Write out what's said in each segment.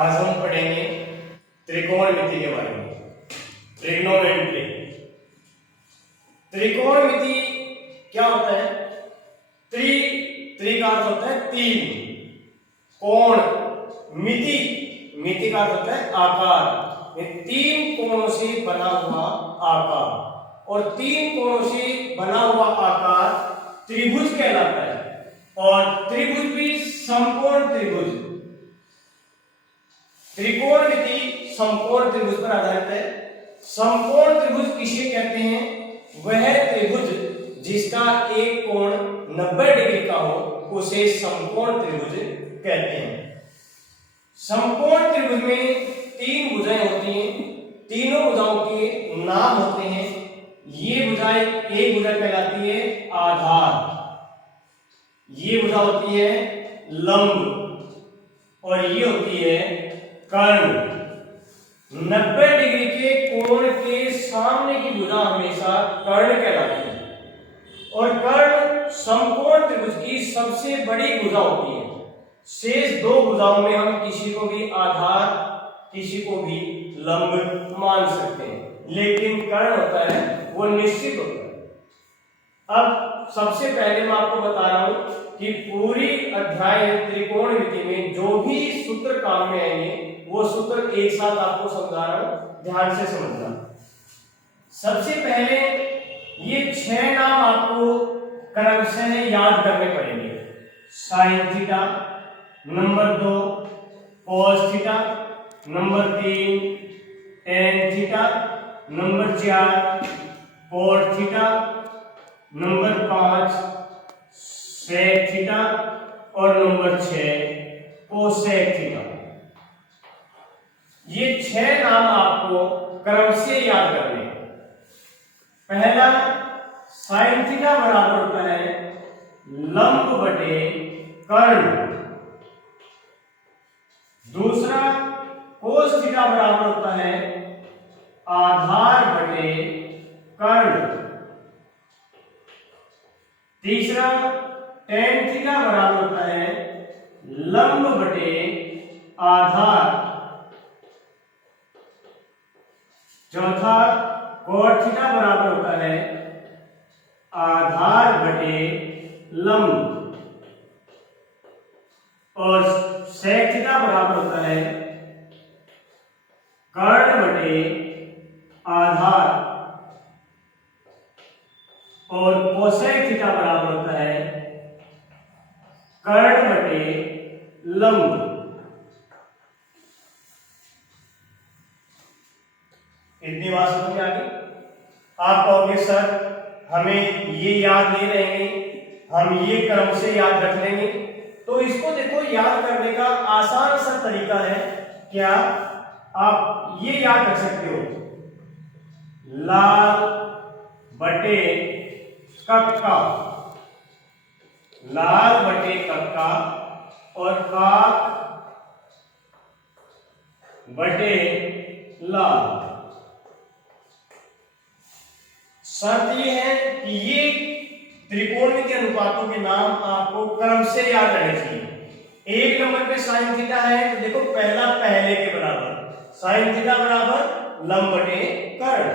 आज हम पढ़ेंगे त्रिकोणमिति के बारे में। ट्रिग्नोमेट्री। त्रिकोणमिति क्या होता है? त्रि का अर्थ होता है तीन, कोण, मिति का अर्थ होता है आकार। ये तीन कोणों से बना हुआ आकार, और तीन कोणों से बना हुआ आकार त्रिभुज कहलाता है। और त्रिभुज भी समकोण त्रिभुज। त्रिकोणमिति समकोण त्रिभुज पर आधारित है। समकोण त्रिभुज किसे कहते हैं? वह त्रिभुज जिसका एक कोण 90 डिग्री का हो उसे समकोण त्रिभुज कहते हैं। समकोण त्रिभुज में तीन भुजाएं होती हैं। तीनों भुजाओं के नाम होते हैं। ये भुजाएं, एक भुजा कहलाती है आधार, ये भुजा होती है लंब, और ये होती है कर्ण। 90 डिग्री के कोण के सामने की भुजा हमेशा कर्ण कहलाती है, और कर्ण समकोण त्रिभुज की सबसे बड़ी भुजा होती है। शेष दो भुजाओं में हम किसी को भी आधार, किसी को भी लंब मान सकते हैं, लेकिन कर्ण होता है वो निश्चित होता है। अब सबसे पहले मैं आपको बता रहा हूं कि पूरी अध्याय त्रिकोणमिति में जो भी सूत्र काम में आएंगे वो सूत्र एक साथ आपको समझा रहा हूं, ध्यान से समझना। सबसे पहले ये 6 नाम आपको क्रमशः याद करने पड़ेंगे। Sine theta, number 2 cos theta, number 3 tan theta, number 4 cot theta, number 5 sec theta, और नंबर 6 कोसेक थीटा। ये 6 नाम आपको क्रम से याद करने हैं। पहला साइन थीटा बराबर होता है लंब बटे कर्ण। दूसरा कोस थीटा बराबर होता है आधार बटे कर्ण। तीसरा टेन थीटा बराबर होता है लंब बटे आधार। चौथा कॉट थीटा बराबर होता है आधार बटे लंब, और सेक थीटा बराबर होता है कर्ण बटे आधार, और कोसेक थीटा बराबर होता है कर्ण बटे लंब। इतनी बात समझ में आ गई? आप कहोगे सर हमें ये याद नहीं रहेंगे, हम ये क्रम से याद रख लेंगे। तो इसको देखो, याद करने का आसान सा तरीका है। क्या आप ये याद रख सकते हो? लाल बटे कक्का, लाल बटे कक्का, और काक बटे लाल। शर्त यह है कि ये त्रिकोणमिति अनुपातों के नाम आपको क्रम से याद रहने चाहिए। एक नंबर पे साइन थीटा है तो देखो पहला पहले के बराबर, साइन थीटा बराबर लंब बटे कर्ण।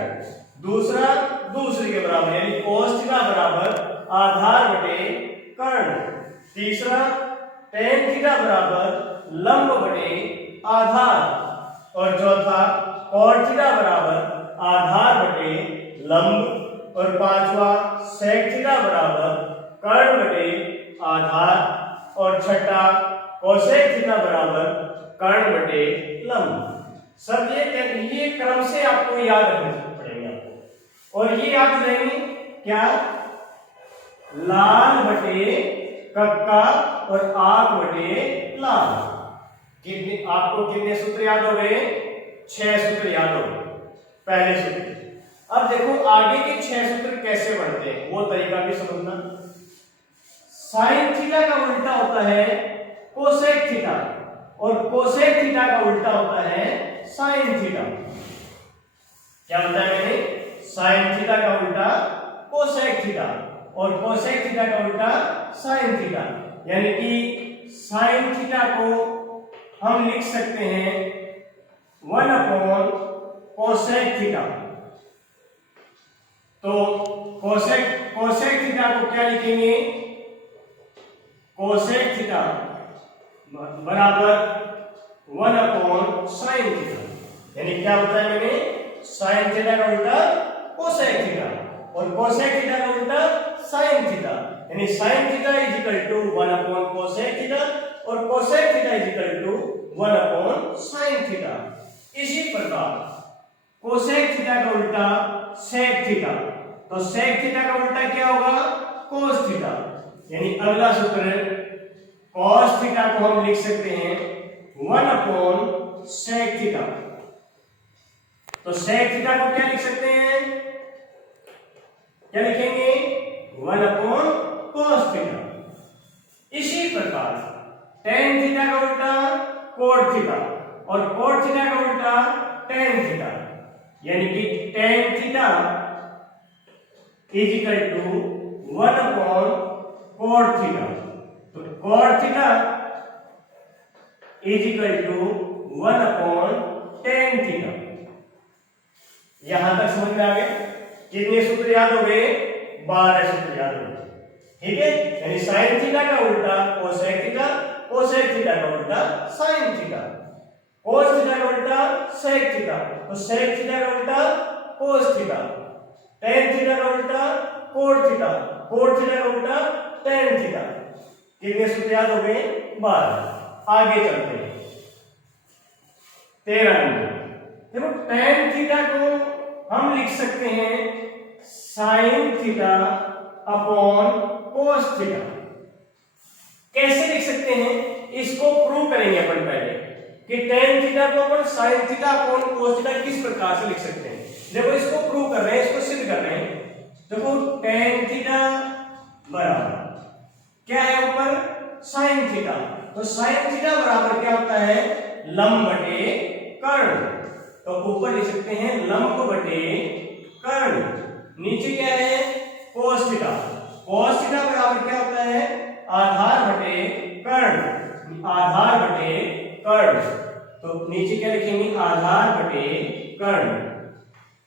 दूसरा दूसरे के बराबर यानी कोस थीटा बराबर आधार बटे कर्ण। तीसरा टेन थीटा बराबर लंब बटे आधार, और चौथा कॉट थीटा बराबर आधार बटे लंब, और पांचवा सेक थीटा बराबर कर्ण बटे आधार, और छठा कोसेक थीटा बराबर कर्ण बटे लंब। सब ये क्रम से आपको याद रखने पड़ेंगे आपको। और ये याद रहेंगे क्या? लाल बटे कक्का और आक बटे लाल। आपको कितने सूत्र याद हो गए? 6 सूत्र याद हो गए, पहले सूत्र। अब देखो आगे के 6 सूत्र कैसे बनते हैं वो तरीका भी समझना। साइन थीटा का उल्टा होता है कोसेक थीटा, और कोसेक थीटा का उल्टा होता है साइन थीटा। क्या बताया मैंने? साइन थीटा का उल्टा कोसेक थीटा, और कोसेक थीटा का उल्टा साइन थीटा। यानी कि साइन थीटा को हम लिख सकते हैं 1 अपॉन कोसेक थीटा। तो कोसेक थीटा को क्या लिखेंगे, कोसेक थीटा बराबर 1 अपॉन साइन थीटा। यानी क्या बताया मैंने, साइन थीटा का उल्टा कोसेक थीटा और कोसेक थीटा का उल्टा साइन थीटा। यानी sine theta is equal to 1 upon cosec theta और cosec theta is equal to 1 upon sine theta. इसी प्रकार कोसेक थीटा का उल्टा सेक थीटा, तो सेक थीटा का उल्टा क्या होगा, कोस थीटा। यानी अगला सूत्र कॉस थीटा को हम लिख सकते हैं 1 अपॉन सेक थीटा। तो सेक थीटा को क्या लिख सकते हैं, क्या लिखेंगे 1 अपॉन कॉस थीटा। इसी प्रकार टेन थीटा का उल्टा कोट थीटा और कोट थीटा का उल्टा टेन थीटा। यानी कि tan theta is equal to 1 upon cot theta. तो cot theta is equal to 1 upon tan theta. यहां तक समझ में आ गए, कितने सूत्र याद हो गए, 12 सूत्र याद हो गए। ठीक है, यानी साइन थीटा का उल्टा कोसेक थीटा, कोसेक थीटा का उल्टा साइन थीटा, कोस थीटा का उल्टा सेक थीटा, तो सेक थीटा का उल्टा कोस थीटा, टेन थीटा का उल्टा कोट थीटा, कोट थीटा का उल्टा टेन थीटा। कितने सूत्र याद हो गए, 12। आगे चलते हैं 13 नंबर। देखो टेन थीटा को हम लिख सकते हैं sign theta upon cos theta. कैसे लिख सकते हैं, इसको प्रूव करेंगे अपन पहले कि टेन थीटा को अपन sine theta upon cos theta किस प्रकार से लिख सकते हैं। देखो इसको प्रूव कर रहे हैं, इसको सिद्ध कर रहे हैं। देखो टेन थीटा बराबर क्या है ऊपर, साइन थीटा। तो साइन थीटा बराबर क्या होता है, लंब बटे कर्ण। तो ऊपर लिख सकते हैं लंब बटे कर्ण, नीचे क्या है कोस थीटा। कोस थीटा बराबर क्या होता है, आधार बटे कर्ण, आधार बटे कर्ण। तो नीचे क्या लिखेंगे, आधार बटे कर्ण।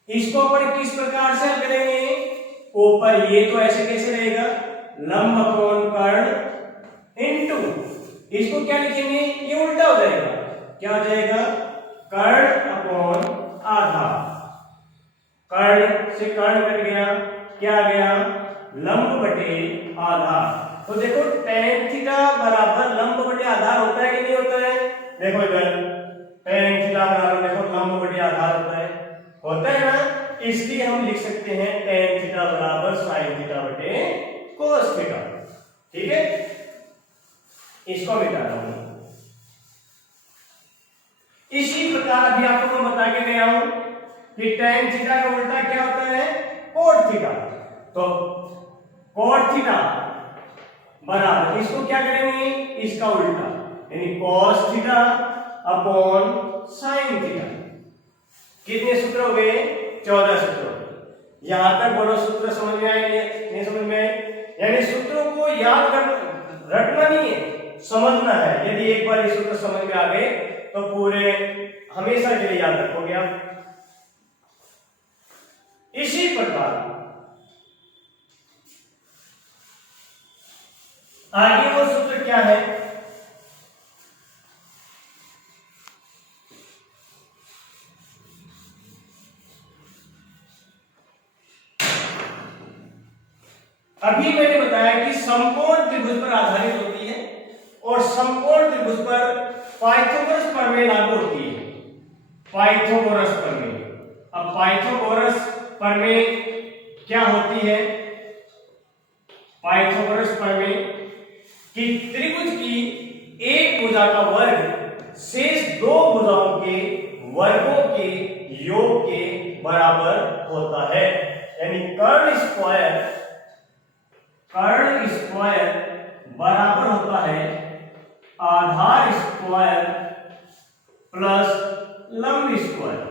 इसको अपन किस प्रकार से हल करेंगे, ऊपर ये तो ऐसे कैसे रहेगा, लंब अपॉन कर्ण इनटू, इसको क्या लिखेंगे, ये उल्टा हो जाएगा, क्या हो जाएगा, कर्ण अपॉन आधार। कर्ण से कर्ण कट गया, क्या आ गया, लंब बटे आधार। तो देखो टेन थीटा बराबर लंब बटे आधार होता है कि नहीं होता है, देखो इधर टेन थीटा बराबर देखो लंब बटे आधार होता है ना। इसलिए हम लिख सकते हैं टेन थीटा बराबर साइन थीटा बटे कोस थीटा। ठीक है, इसको मिटा रहा हूं। इसी प्रकार अभी आपको मैं बता के गया हूं कि टेन थीटा का उल्टा क्या होता है, कोट थीटा। तो कोट थीटा बराबर इसको क्या करेंगे, इसका उल्टा, यानी cos theta upon sine theta. कितने सूत्र हो गए, 14 सूत्र हो गए। यहां तक बोलो सूत्र समझ में आए, नहीं समझ में आए, यानी सूत्रों को याद रटना नहीं है, समझना है। यदि एक बार ये सूत्र समझ में आ गए तो पूरे हमेशा के लिए याद रखोगे आप। इसी प्रकार आगे वो सूत्र क्या है, अभी मैंने बताया कि समकोण त्रिभुज पर आधारित होती है और समकोण त्रिभुज पर पाइथागोरस प्रमेय लागू होती है, पाइथागोरस प्रमेय। अब पाइथागोरस प्रमेय क्या होती है, पाइथागोरस प्रमेय कि त्रिभुज की एक भुजा का वर्ग शेष दो भुजाओं के वर्गों के योग के बराबर होता है। यानी कर्ण स्क्वायर बराबर होता है आधार स्क्वायर प्लस लंब स्क्वायर।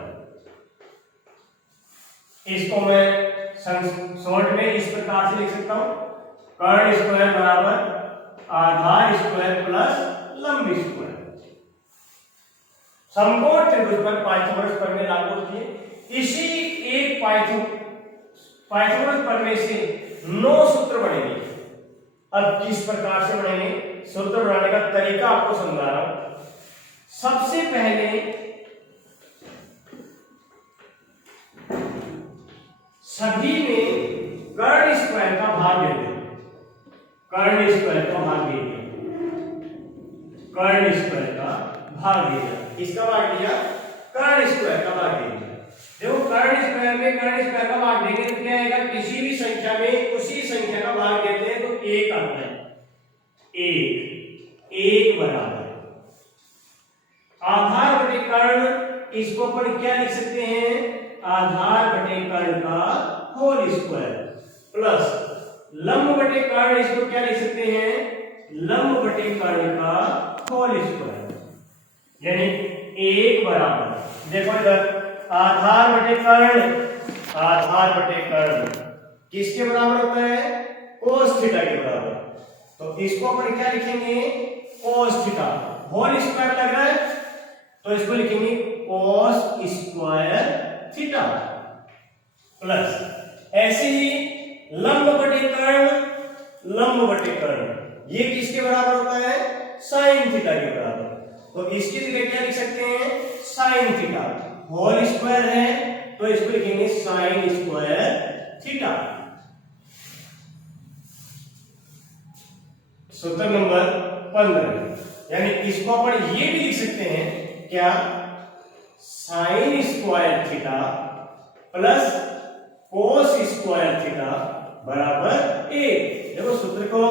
इसको मैं शॉर्ट में इस प्रकार से लिख सकता हूं, कर्ण स्क्वायर बराबर आधार स्क्वायर प्लस लंब स्क्वायर। समकोण त्रिभुज पर पाइथागोरस प्रमेय लागू होती है। इसी एक पाइथागोरस प्रमेय से 9 सूत्र बनेंगे। अब किस प्रकार से बनेंगे, सूत्र बनाने का तरीका आपको समझा रहा हूं। सबसे पहले सभी में कर्ण स्क्वायर का भाग ले लें। कर्ण स्क्वायर का भाग ले लिया, कर्ण स्क्वायर का भाग ले लिया। किसका भाग लिया, कर्ण स्क्वायर का भाग ले लिया। देखो कर्ण स्क्वायर में कर्ण स्क्वायर का भाग देंगे तो क्या आएगा, किसी भी संख्या में उसी संख्या का भाग देते हैं तो 1 आता है। 1 बराबर आधार बटे कर्ण, इसको अपन क्या लिख सकते हैं, आधार बटे कर्ण का होल स्क्वायर प्लस लंब बटे कर्ण, इसको क्या लिख सकते हैं, लंब बटे कर्ण का होल स्क्वायर, यानी 1 बराबर। देखो इधर आधार बटे कर्ण, आधार बटे कर्ण किसके बराबर होता है, कोस थीटा के बराबर। तो इसको अपन क्या लिखेंगे, कोस थीटा। होल स्क्वायर लग रहा है तो इसको लिखेंगे कोस स्क्वायर थीटा प्लस ऐसे ही लंब बटे कर्ण, लंब बटे कर्ण ये किसके बराबर होता है, साइन थीटा के बराबर। तो इसकी जगह क्या लिख सकते हैं, साइन थीटा। होल स्क्वायर है तो इसको लिखेंगे साइन स्क्वायर थीटा। सूत्र नंबर 15, यानी इसको अपन ये भी लिख सकते हैं क्या, sine square theta plus cos square theta बराबर 1। देखो सूत्र को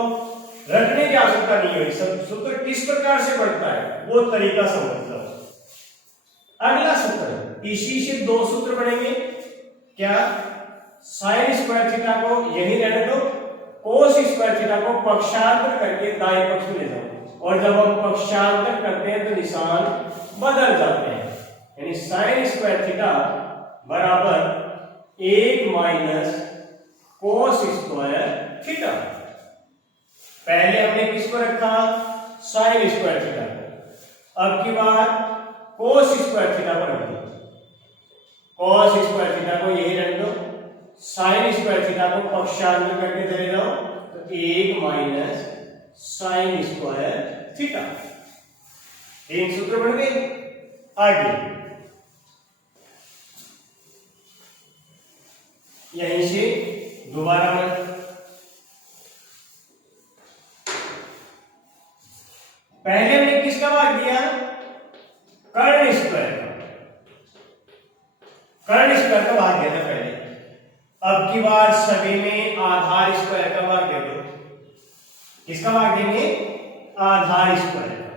रटने की आवश्यकता नहीं है, सब सूत्र किस प्रकार से बनता है वो तरीका समझ लो। अगला सूत्र, इसी से 2 सूत्र बनेंगे। क्या, साइन स्क्वायर थीटा को यही रहने दो, कोस स्क्वायर थीटा को पक्षांतर करके दाएं पक्ष में ले जाओ, और जब हम पक्षांतर करते हैं तो निशान बदल जाते हैं, यानी साइन स्क्वायर थीटा बराबर 1 माइनस कोस स्क्वायर थीटा। पहले हमने किसको रखा, साइन स्क्वायर थीटा को, अब की बार कोस स्क्वायर थीटा को रख दो। कोस स्क्वायर थीटा को यही रख दो, साइन स्क्वायर थीटा को पक्षांतर करके चले जाओ तो 1 माइनस साइन स्क्वायर थीटा। 3 सूत्र बन गए। आगे यहीं से दोबारा मैं पहले हमने किसका भाग दिया, कर्ण स्क्वायर का, कर्ण स्क्वायर का भाग दिया था पहले। अब की बार सभी में आधार स्क्वायर का भाग दे दो। किसका भाग देंगे, आधार स्क्वायर का,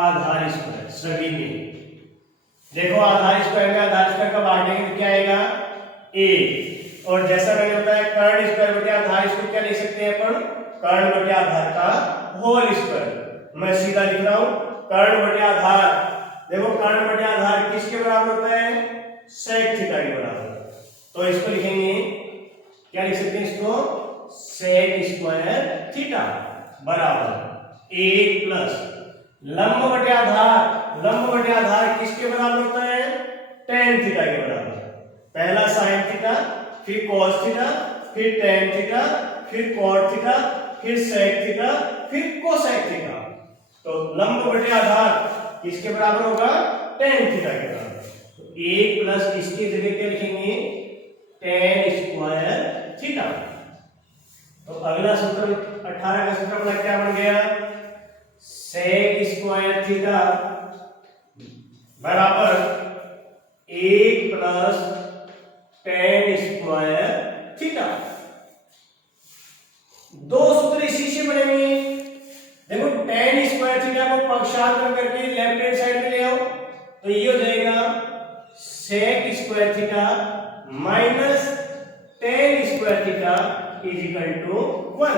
आधार स्क्वायर सभी में। देखो आधार स्क्वायर में आधार स्क्वायर का भाग देंगे तो क्या आएगा, 1। और जैसा मैंने बताया कर्ण स्क्वायर बटे आधार, इसको क्या लिख सकते हैं अपन, कर्ण बटे आधार का होल स्क्वायर। मैं सीधा लिख रहा हूं कर्ण बटे आधार। देखो कर्ण बटे आधार किसके बराबर होता है, सेक थीटा के बराबर। तो इसको लिखेंगे, क्या लिख सकते हैं इसको, सेक स्क्वायर थीटा बराबर 1 प्लस लंब बटे आधार, लंब बटे आधार किसके बराबर होता है, टेन थीटा के बराबर। पहला साइन थीटा, फिर कॉस थीटा, फिर टेन थीटा, फिर कॉट थीटा, फिर सेक थीटा, फिर कोसेक थीटा। तो लंब बटे आधार किसके बराबर होगा, टेन थीटा के बराबर। तो 1 प्लस इसकी जगह क्या लिखेंगे, टेन स्क्वायर थीटा। तो अगला सूत्र 18 का सूत्र अपना क्या बन गया, सेक स्क्वायर थीटा बराबर 1 प्लस टेन स्क्वायर थीटा। 2 सूत्र इसी से बनेंगे। देखो टेन स्क्वायर थीटा को पक्षांतर करके लेफ्ट हैंड साइड में ले आओ तो ये हो जाएगा sec square theta minus tan square theta is equal to 1।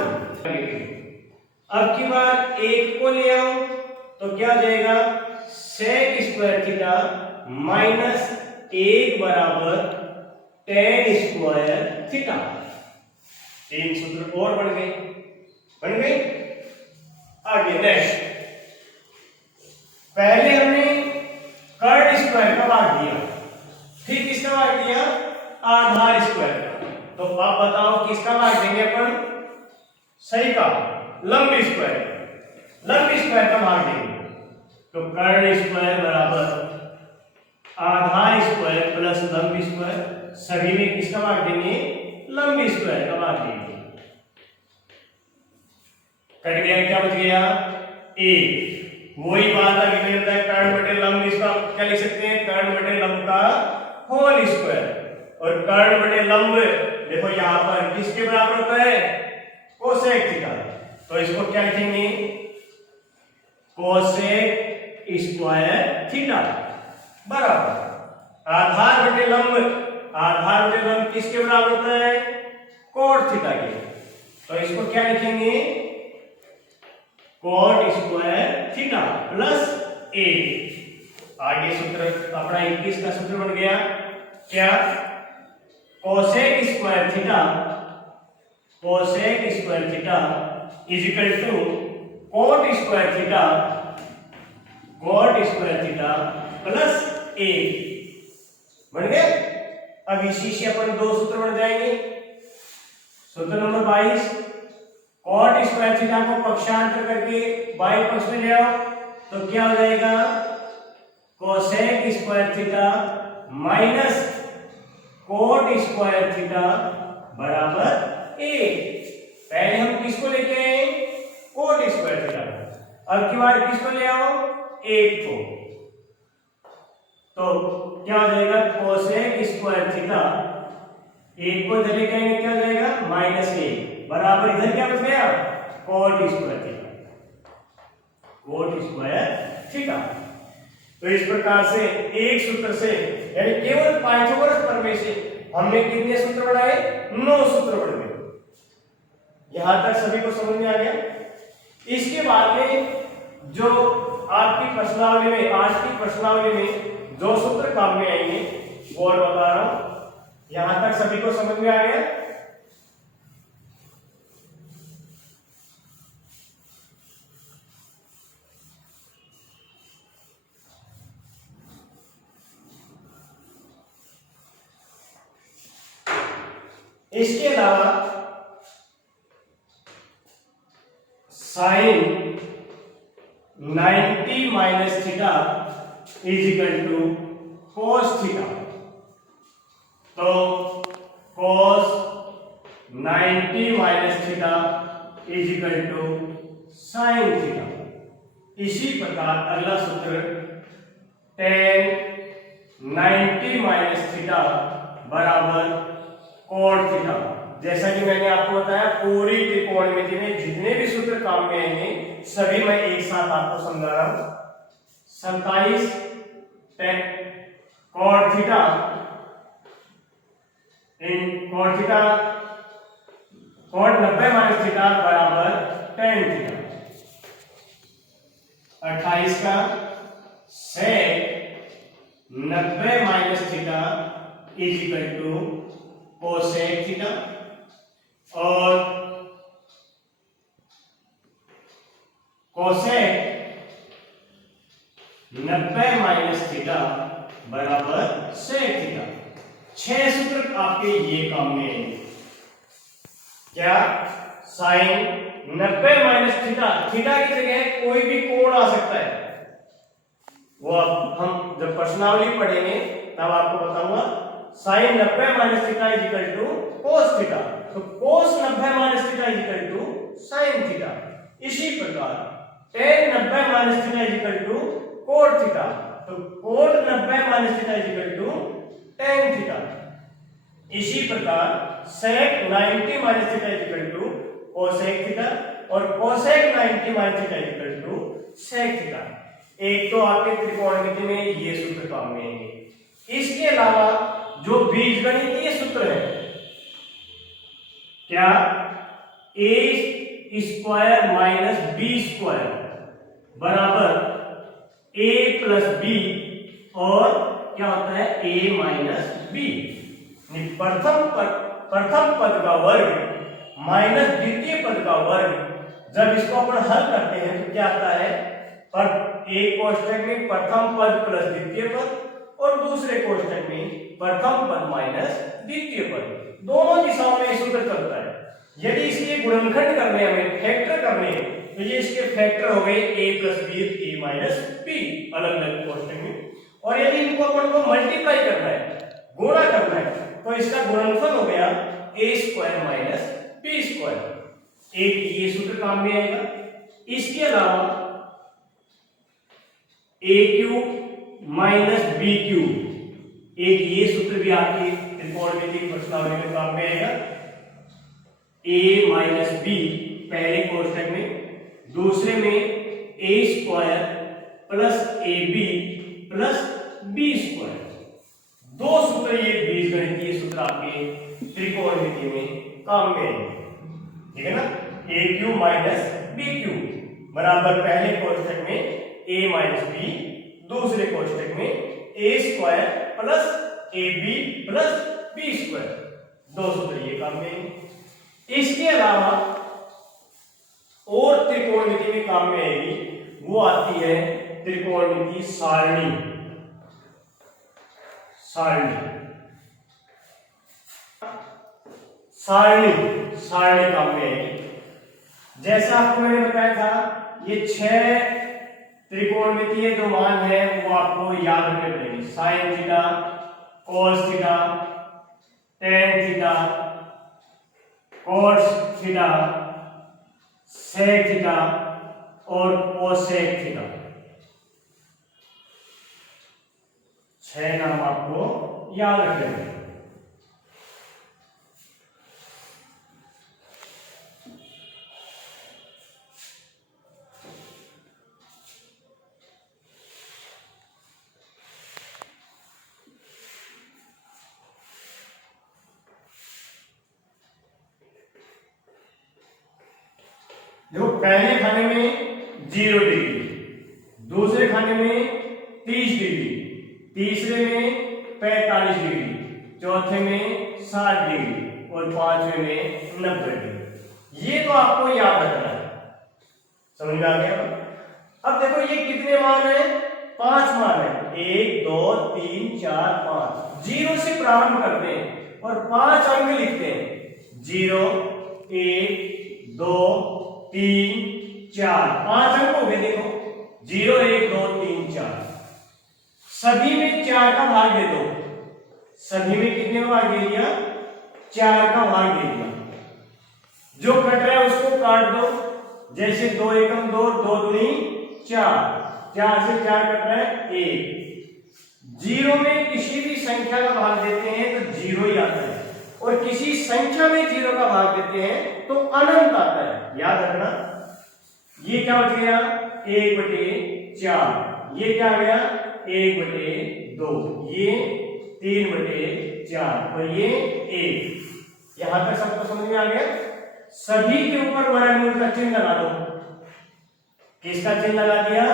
अब की बार 1 को ले आओ तो क्या हो जाएगा, सेक स्क्वायर थीटा माइनस 1 बराबर टेन स्क्वायर थीटा। 3 सूत्र और बन गए, बन गए। आगे नेक्स्ट, पहले हमने किसका भाग दिया? आधार स्क्वायर का। तो आप बताओ किसका भाग देंगे अपन? सही का, लंब स्क्वायर। लंब स्क्वायर का भाग देंगे तो कर्ण स्क्वायर बराबर आधार स्क्वायर प्लस लंब स्क्वायर। सभी में किसका भाग देंगे? लंब स्क्वायर का भाग देंगे। कट गया, क्या बच गया? एक। वही बात आगे कहता है कर्ण बटे लंब, इसका क्या लिख सकते हैं? कर्ण बटे लंब का होल स्क्वायर। और कर्ण बटे लंब देखो यहां पर किसके बराबर होता है? Cosec theta. तो इसको क्या लिखेंगे? कोसेक स्क्वायर थीटा बराबर आधार बटे लंब। आधार बटे लंब किसके बराबर होता है? कोट थीटा के। तो इसको क्या लिखेंगे? Cot square theta plus a. आगे सूत्र अपना 21 का सूत्र बन गया क्या? Cosec square theta, cosec square theta is equal to cot square theta, cot square theta plus a. बन गया। अब इसी से अपन दो सूत्र बन जाएंगे। सूत्र नंबर 22, कॉट स्क्वायर थीटा को पक्षांतर करके बाई पक्ष में ले आओ तो क्या हो जाएगा? Cosec square theta minus cot square theta बराबर ए। पहले हम किसको लेके आए? Coat square theta. अब की बार किसको ले आओ? एक को। तो क्या हो जाएगा? कोसेक स्क्वायर थीटा, एक को इधर लेके आएंगे क्या हो जाएगा? माइनस ए बराबर इधर क्या बच गया? Coat square theta, cot square theta. तो इस प्रकार से एक सूत्र से यानी केवल पाइथागोरस प्रमेय से हमने कितने सूत्र बनाए? 9 सूत्र बन गए। यहां तक सभी को समझ में आ गया। इसके बाद में जो आपकी प्रश्नावली में, आज की प्रश्नावली में जो सूत्र काम में आएंगे वो और बता रहा हूं। यहां तक सभी को समझ में आ गया? इसके अलावा sine 90 minus theta is equal to cos theta. तो cos 90 minus theta is equal to sine theta. इसी प्रकार अगला सूत्र tan 90 माइनस थीटा बराबर कोट थीटा। जैसा कि मैंने आपको बताया पूरी त्रिकोणमिति में जितने भी सूत्र काम में आएंगे सभी मैं एक साथ आपको समझा रहा हूं। 27 tan कोट थीटा इन cot theta, cot 90 minus theta बराबर tan थीटा। 28 का sec 90 minus theta is equal to cosec theta. और कोसेक 90 माइनस थीटा बराबर सेक थीटा। 6 सूत्र आपके ये काम में आएंगे। क्या? साइन 90 माइनस थीटा, थीटा की जगह कोई भी कोण आ सकता है। वो अब हम जब प्रश्नावली पढ़ेंगे तब आपको बताऊंगा। Sine 90 minus theta is equal to cos theta. तो cos 90 minus theta is equal to sine theta. इसी प्रकार tan 90 minus theta is equal to cot theta. तो cot 90 minus theta is equal to tan theta. इसी प्रकार sec 90 minus theta is equal to cosec theta और cosec 90 minus theta is equal to sec theta. एक तो आपके त्रिकोणमिति में ये सूत्र काम में आएंगे। इसके अलावा जो बीजगणितीय सूत्र है, क्या? ए स्क्वायर माइनस बी स्क्वायर बराबर ए प्लस बी और क्या होता है? ए माइनस बी। प्रथम पद का वर्ग माइनस द्वितीय पद का वर्ग। जब इसको अपन हल करते हैं तो क्या आता है? पर एक कोष्ठक में प्रथम पद प्लस द्वितीय पद और दूसरे कोष्टक में प्रथम पद माइनस द्वितीय पद, दोनों दिशाओं में सूत्र चलता है। यदि इसके गुणनखंड करने हमें फैक्टर करने तो ये इसके फैक्टर हो गए a plus b a minus b अलग अलग कोष्टक में, और यदि इनको अपन को मल्टीप्लाई करना है, गुणा करना है, तो इसका गुणनफल हो गया a square minus b square. एक ये सूत्र काम में आएगा। इसके अलावा a cube minus b cube, एक ये सूत्र भी आपकी त्रिकोणमितीय प्रश्नावली में काम में आएगा। a माइनस बी पहले कोष्टक में, दूसरे में a square plus a b plus b square. दो सूत्र ये बीजगणितीय सूत्र आपके त्रिकोणमिति में काम में आएंगे, ठीक है ना। a cube minus b cube बराबर पहले कोष्टक में a माइनस बी, दूसरे कोष्टक में a square plus a b plus b square. दो सूत्र ये काम में आएंगे। इसके अलावा और त्रिकोणमिति में काम में आएगी, वो आती है त्रिकोणमिति सारणी। सारणी काम में आएगी। जैसा आपको मैंने बताया था, ये 6 त्रिकोणमितीय जो मान है वो आपको याद रखने पड़ेंगे। Sine theta, cos theta, tan theta, cos theta, sec theta और कोसेक थीटा। 6 नाम आपको याद रखने हैं। देखो, पहले खाने में 0 डिग्री, दूसरे खाने में 30 डिग्री, तीसरे में 45 डिग्री, चौथे में 60 डिग्री और पांचवे में 90 डिग्री। ये तो आपको याद रखना है। समझ में आ गया? अब देखो ये कितने मान है? 5 मान है। 1 2 3 4 5। 0 से प्रारंभ करते हैं और 5 अंक लिखते हैं। 0 1 2 3 4, 5 अंक हो गए। देखो 0 1 2 3 4, सभी में 4 का भाग दे दो। सभी में कितने का भाग दे दिया? 4 का भाग दे दिया। जो कट रहा है उसको काट दो। जैसे 2 एकम 2, 2 दूनी 4, 4 से 4 कट रहा है 1। 0 में किसी भी संख्या का भाग देते हैं तो 0 ही आता है, और किसी संख्या में 0 का भाग देते हैं तो अनंत आता है। याद रखना। ये क्या बच गया? 1/4। ये क्या आ गया? 1/2। ये 3/4 और ये 1। यहां तक सबको समझ में आ गया? सभी के ऊपर वर्गमूल का चिन्ह लगा दो। किसका चिन्ह लगा दिया?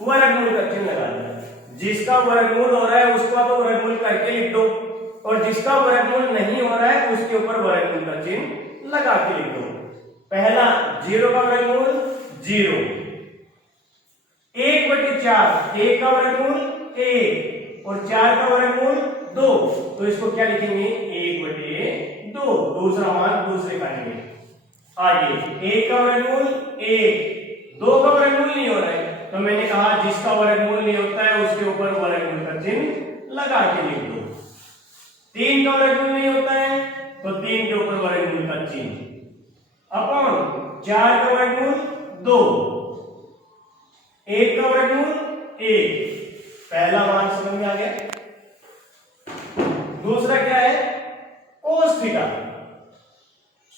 वर्गमूल का चिन्ह लगा दिया। जिसका वर्गमूल हो रहा है उसका तो वर्गमूल करके लिख दो, और जिसका वर्गमूल नहीं हो रहा है उसके ऊपर वर्गमूल का चिन्ह लगा के लिख दो। पहला 0 का वर्गमूल 0, 1/4, 1 का वर्गमूल 1 और 4 का वर्गमूल 2, तो इसको क्या लिखेंगे? 1/2। दूसरा मान दूसरे खाने में। आगे 1 का वर्गमूल 1, 2 का वर्गमूल नहीं हो रहा है, तो मैंने कहा जिसका वर्गमूल नहीं होता है उसके ऊपर वर्गमूल का चिन्ह लगा के लिख दो। 3 का वर्गमूल नहीं होता है तो 3 के ऊपर वर्गमूल का चिन्ह, अपॉन 4 का वर्गमूल 2, 1 का वर्गमूल 1। पहला मान समझ में आ गया। दूसरा क्या है? Cos theta.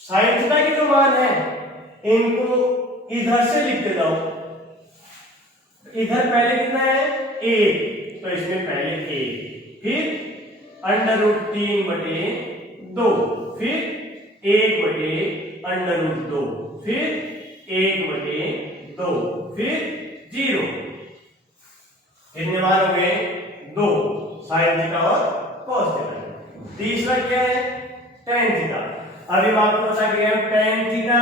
साइन थीटा के जो मान है इनको इधर से लिखते जाओ। इधर पहले कितना है? 1, तो इसमें पहले 1, फिर √3/2, फिर 1/√2, फिर 1/2, फिर 0। कितने मान हो गए? 2, साइन थीटा और कोस थीटा। तीसरा क्या है? Tan theta. अभी आपको पता गया टेन थीटा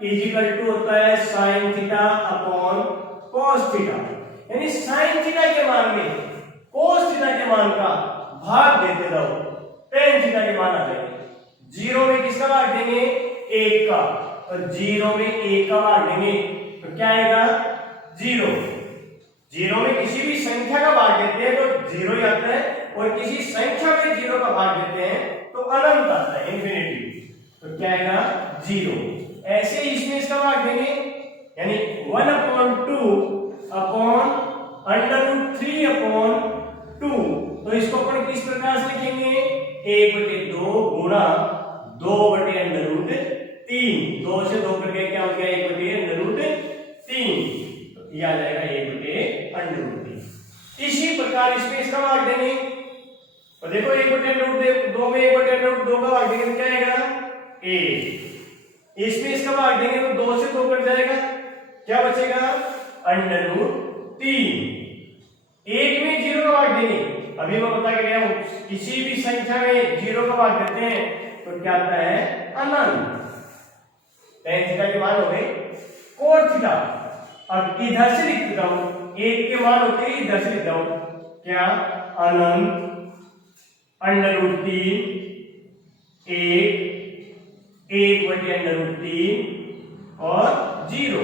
= होता है sign theta upon cos theta. यानी साइन थीटा के मान में कोस थीटा के मान का भाग देते जाओ, tan थीटा के मान आ जाएंगे। 0 में किसका भाग देंगे? 1 का, और 0 में 1 का भाग देंगे तो क्या आएगा? 0। 0 में किसी भी संख्या का भाग देते हैं तो 0 ही आता है, और किसी संख्या में 0 का भाग देते हैं तो अनंत आता है, इंफिनिटी। तो क्या आएगा? 0। ऐसे ही इसमें इसका भाग देंगे, यानी 1/2 अपॉन √3/2। तो इसको अपन किस प्रकार से लिखेंगे? 1/2 गुणा 2/√3। 2 से 2 करके क्या हो गया? 1/√3। तो ये आ जाएगा 1/√3। इसी प्रकार इसमें इसका भाग देंगे, तो देखो 1/√2 में 1/√2 का भाग देंगे तो क्या आएगा? 1। इसमें इसका भाग देंगे तो 2 से 2 कट जाएगा, क्या बचेगा? √3। 1 में 0 का भाग देंगे, अभी मैं बता के गया हूं, किसी भी संख्या में 0 का भाग देते हैं तो क्या आता है? अनंत। tan थीटा के मान हो गए cot थीटा। अब इधर से लिख देता हूं, 1 के मान होते ही इधर से लिखता हूं, क्या? अनंत √3 1/√3 और 0।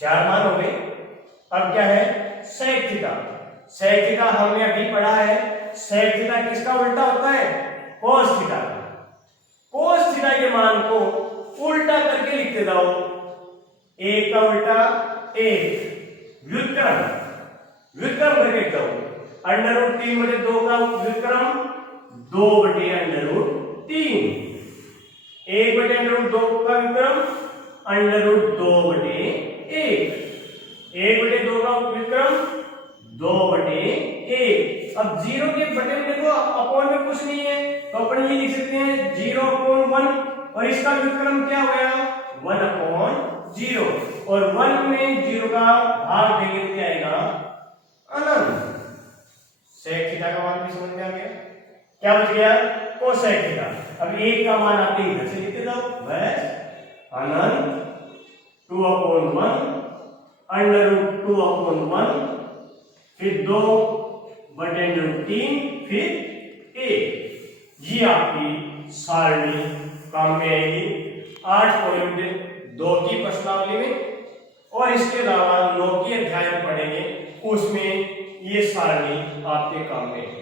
4 मान हो गए। अब क्या है? sec theta. sec थीटा हमने अभी पढ़ा है, sec थीटा किसका उल्टा होता है? cos theta. cos थीटा के मान को उल्टा करके लिखते जाओ, 1 का उल्टा 1, व्युत्क्रम करके लिखता हूं, √3/2 का व्युत्क्रम 2/√3, 1/√2 का व्युत्क्रम √2/1, 1/2 का व्युत्क्रम 2/1। अब 0 के बटे में देखो अपॉन में कुछ नहीं है, तो अपन ये लिख सकते हैं 0/1, और इसका व्युत्क्रम क्या हो गया? 1/0, और 1 में 0 का भाग देंगे तो क्या आएगा? अनंत। sec थीटा का मान भी समझ में आ गया। क्या बच गया? cosec theta. अब 1 का मान आते ही इधर से लिखते जाओ, बस अनंत 2/1 √2/1, फिर 2/√3, फिर 1। ये आपकी सारणी काम में आएगी 8.2 की प्रश्नावली में, और इसके अलावा 9 के अध्याय में पढ़ेंगे, उसमें ये सारणी आपके काम में